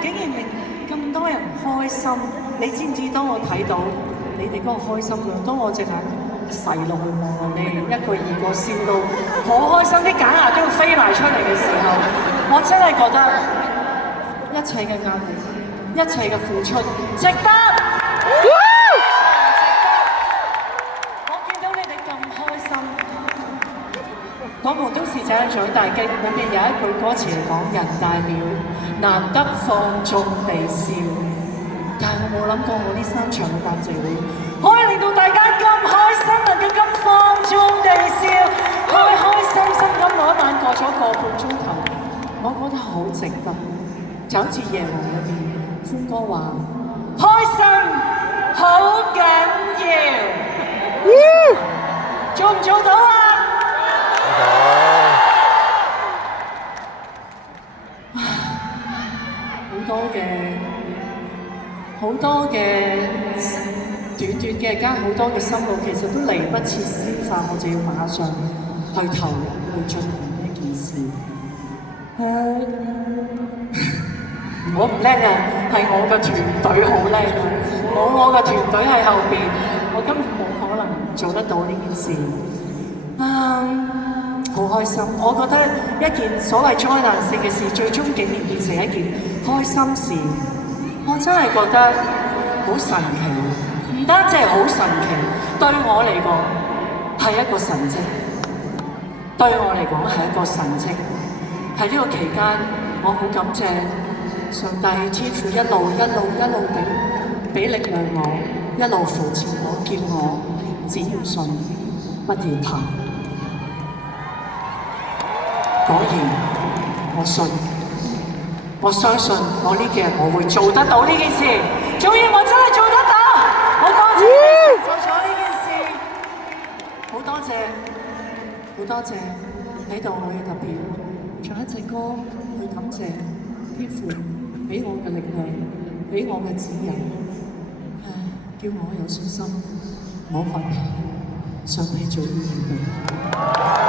竟然令咁多人開心，你知唔知？當我睇到你哋嗰個開心樣，當我隻眼細落去望你一個二個笑到好開心，啲假牙都要飛埋出嚟嘅時候，我真係覺得一切嘅壓力、一切嘅付出值得。我見到你哋咁開心，我們都是這樣長大嘅。裏面有一句歌詞嚟講：人大了，難得放縱地笑。但係我冇諗過，我呢3場嘅答謝會可以令到大家咁開心，能夠咁放縱地笑，開開心心咁每一晚過咗個半鐘頭，我覺得好值得。就好似夜王裏面歡哥話：開心好緊要，做唔做到啊？好多嘅短嘅間，好多嘅心路，其實都嚟不切消化，我就要馬上去投入去進行呢一件事。我唔叻啊，係我嘅團隊好叻啊！冇我嘅團隊喺後邊，我根本冇可能做得到呢件事。好開心，我覺得一件所謂災難性嘅事，最終竟然變成一件開心事。我真係覺得好神奇，唔單止係好神奇，對我嚟講係一個神蹟，對我嚟講係一個神蹟。喺呢個期間，我好感謝上帝天父一路俾力量我，一路扶持我，叫我只要信，不要談。果然，我信。我相信我呢幾日我會做得到呢件事，終於我真係做得到！我多謝你做咗呢件事，好多謝喺度，我要特別唱一隻歌去感謝天父俾我嘅力量，俾我嘅指引，叫我有信心，冇害怕，上帝早已預備。